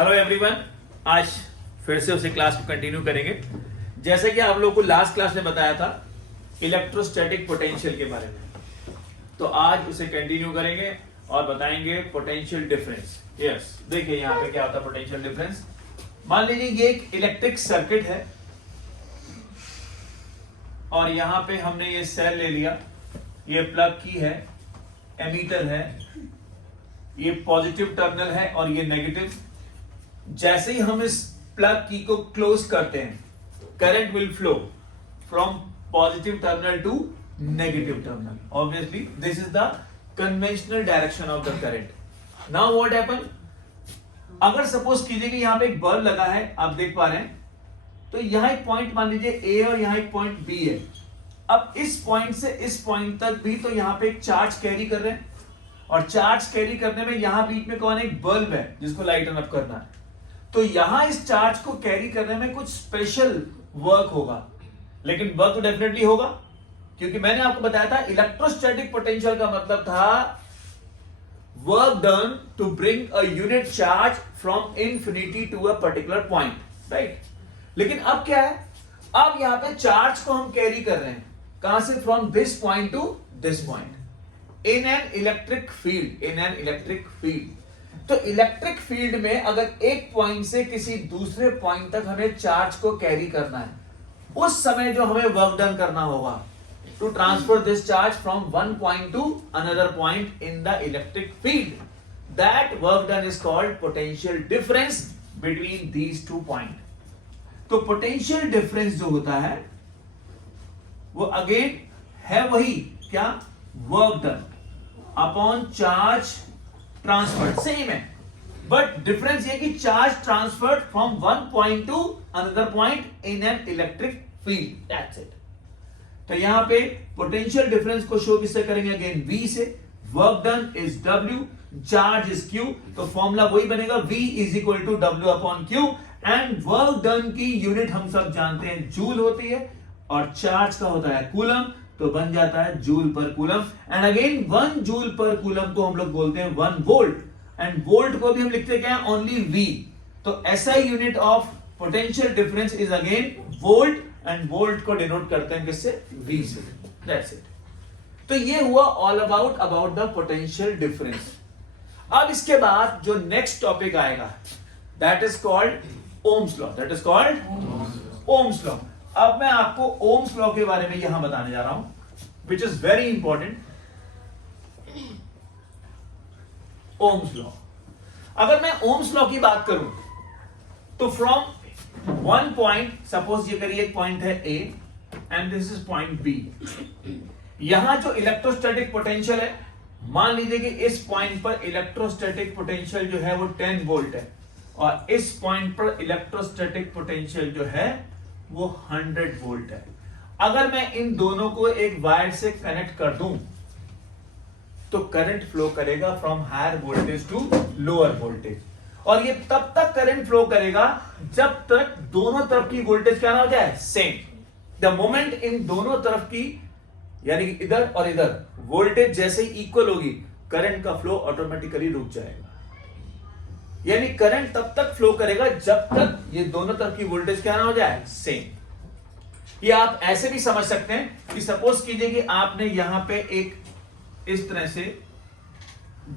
Hello everyone, आज फिर से उसी क्लास को कंटिन्यू करेंगे। जैसे कि आप लोगों को लास्ट क्लास में बताया था इलेक्ट्रोस्टैटिक पोटेंशियल के बारे में, तो आज उसे कंटिन्यू करेंगे और बताएंगे पोटेंशियल डिफरेंस। यस, देखिए यहाँ पे क्या होता है पोटेंशियल डिफरेंस। मान लीजिए ये एक इलेक्ट्रिक सर्किट है और यहां पे हमने ये सेल ले लिया, ये प्लग की है, एमीटर है, ये पॉजिटिव टर्मिनल है और ये नेगेटिव। जैसे ही हम इस प्लग की को क्लोज करते हैं, current will flow from positive terminal to negative terminal. Obviously this is the conventional direction of the current. Now what happen, अगर सपोज कीजिए कि यहां पे एक बल्ब लगा है, आप देख पा रहे हैं, तो यहां एक पॉइंट मान लीजिए ए और यहां एक पॉइंट बी है। अब इस पॉइंट से इस पॉइंट तक भी तो यहां पे एक चार्ज कैरी कर रहे हैं, और चार्ज कैरी करने में यहां बीच में कौन एक बल्ब है जिसको लाइटन अप करना है। तो यहां इस चार्ज को कैरी करने में कुछ स्पेशल वर्क होगा, लेकिन वर्क तो डेफिनेटली होगा, क्योंकि मैंने आपको बताया था इलेक्ट्रोस्टैटिक पोटेंशियल का मतलब था work done to bring a unit charge from infinity to a particular point, right. लेकिन अब क्या है, अब यहां पे चार्ज को हम कैरी कर रहे हैं कहां से, from this point two this point in an electric field, in an electric field. तो इलेक्ट्रिक फील्ड में अगर एक पॉइंट से किसी दूसरे पॉइंट तक हमें चार्ज को कैरी करना है, उस समय जो हमें वर्क डन करना होगा to transfer this charge from one point to another point in the electric field, that work done is called potential difference between these two point. तो पोटेंशियल डिफरेंस जो होता है वो अगेन है वही क्या, work done upon charge transferred, same है, but difference ये कि charge transferred from one point to another point in an electric field, that's it. तो यहां पे पोटेंशियल डिफरेंस को शो किससे करेंगे, अगेन V से। Work done is W, charge is Q, तो फॉर्मूला वही बनेगा V is equal to W upon Q। And work done की यूनिट हम सब जानते हैं जूल होती है, और चार्ज का होता है कूलम, तो बन जाता है जूल पर कूलम। एंड अगेन 1 जूल पर कूलम को हम लोग बोलते हैं 1 वोल्ट, एंड वोल्ट को भी हम लिखते क्या है, ओनली V। तो SI unit of potential difference is again volt, and volt को डिनोट करते हैं किससे, V से, दैट्स इट। तो ये हुआ all about the potential difference. अब इसके बाद जो नेक्स्ट टॉपिक आएगा that is called Ohm's law, that is called Ohm's law. अब मैं आपको ओम्स लॉ के बारे में यहां बताने जा रहा हूं, which is very important. Ohm's law, अगर मैं ओम्स लॉ की बात करूं तो फ्रॉम वन पॉइंट, सपोज ये करिए एक पॉइंट है A and this is point B। यहां जो इलेक्ट्रोस्टैटिक पोटेंशियल है, मान लीजिए कि इस पॉइंट पर इलेक्ट्रोस्टैटिक पोटेंशियल जो है वो 10 वोल्ट है, और इस पॉइंट पर इलेक्ट्रोस्टैटिक पोटेंशियल जो है वो 100 वोल्ट है। अगर मैं इन दोनों को एक वायर से कनेक्ट कर दूं तो करंट फ्लो करेगा from higher voltage to lower voltage, और ये तब तक करंट फ्लो करेगा जब तक दोनों तरफ की वोल्टेज क्या ना हो जाए, सेम। द मोमेंट इन दोनों तरफ की, यानी कि इधर और इधर वोल्टेज जैसे ही इक्वल होगी, करंट का फ्लो ऑटोमेटिकली रुक जाएगा। यानी करंट तब तक फ्लो करेगा जब तक ये दोनों तरफ की वोल्टेज क्या ना हो जाए, सेम। ये आप ऐसे भी समझ सकते हैं कि सपोज कीजिए कि आपने यहां पे एक इस तरह से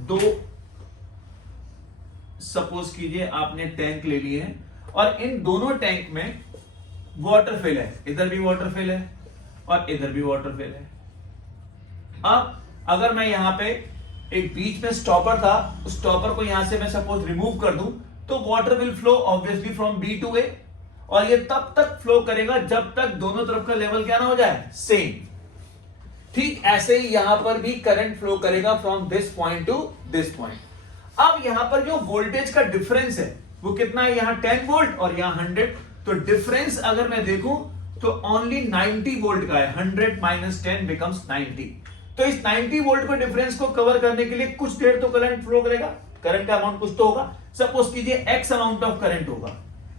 दो, सपोज कीजिए आपने टैंक ले लिए हैं, और इन दोनों टैंक में वाटर फिल है, इधर भी वाटर फिल है और इधर भी वाटर फिल है। अब अगर मैं यहां पे एक बीच में स्टॉपर था, उस स्टॉपर को यहां से मैं सपोज रिमूव कर दूं, तो water will flow obviously from B to A, और ये तब तक फ्लो करेगा जब तक दोनों तरफ का लेवल क्या ना हो जाए, सेम। ठीक ऐसे ही यहां पर भी करंट फ्लो करेगा from this point two this point. अब यहां पर जो वोल्टेज का डिफरेंस है वो कितना है, यहां 10 वोल्ट और यहां 100, तो डिफरेंस अगर मैं देखूं तो ओनली 90 वोल्ट का है। 100 माइनस 10 बिकम्स 90। तो इस 90 वोल्ट के डिफरेंस को कवर करने के लिए कुछ देर तो करंट फ्लो करेगा, करंट का अमाउंट कुछ तो होगा। सपोज कीजिए x अमाउंट ऑफ करंट होगा,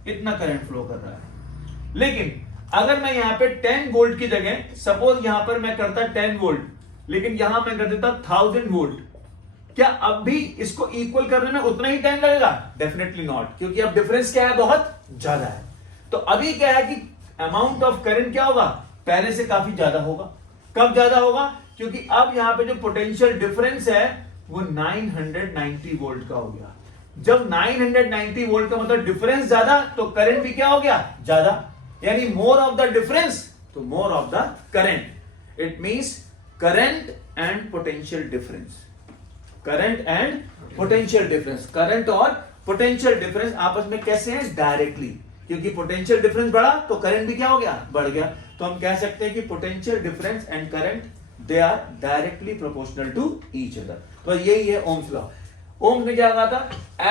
इतना करंट फ्लो कर रहा है। लेकिन अगर मैं यहां पे 10 वोल्ट की जगह, सपोज यहां पर मैं करता 10 वोल्ट, लेकिन यहां मैं कर देता 1000 वोल्ट, क्या अब भी इसको इक्वल करने में उतना ही टाइम लगेगा? डेफिनेटली नॉट, क्योंकि अब डिफरेंस क्या है, बहुत ज्यादा है। तो अभी क्या है कि अमाउंट ऑफ करंट क्या होगा, पहले से काफी ज्यादा होगा। कब ज्यादा होगा? क्योंकि अब यहां पे जो पोटेंशियल डिफरेंस है वो 990 वोल्ट का हो गया। जब 990 वोल्ट का मतलब डिफरेंस ज्यादा, तो करंट भी क्या हो गया, ज्यादा। यानी मोर ऑफ द डिफरेंस तो more of the current. It means current and potential difference, current and potential difference. Current और पोटेंशियल डिफरेंस आपस में कैसे हैं, डायरेक्टली। क्योंकि पोटेंशियल डिफरेंस बढ़ा तो करंट भी क्या हो गया, बढ़ गया। तो हम कह सकते हैं कि potential difference and current they are directly proportional to each other. तो यही है ओम्स लॉ। ओम्स ने क्या कहा था,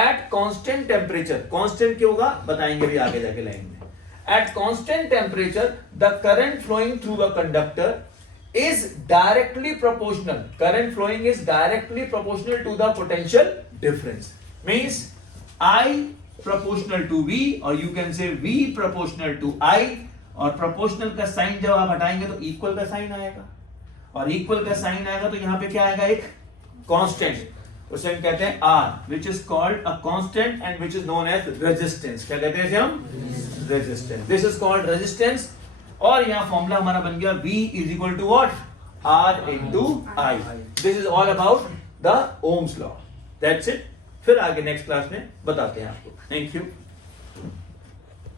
एट कांस्टेंट टेम्परेचर, कांस्टेंट क्यों होगा बताएंगे भी आगे जाके लाइन में। At constant temperature the current flowing through the conductor is directly proportional, current flowing is directly proportional to the potential difference. Means I proportional to V, or you can say V proportional to I, और proportional का sign जब आप हटाएंगे तो equal का sign आएगा, और equal का साइन आएगा तो यहां पे क्या आएगा, एक कांस्टेंट, उसे हम कहते हैं R, which is called a constant and which is known as resistance। क्या कहते हैं इसे हम, resistance। This is called resistance। और यहां फॉर्मूला हमारा बन गया V is equal to what, R into I। This is all about the Ohm's law. That's it. फिर आगे नेक्स्ट क्लास में बताते हैं आपको। Thank you.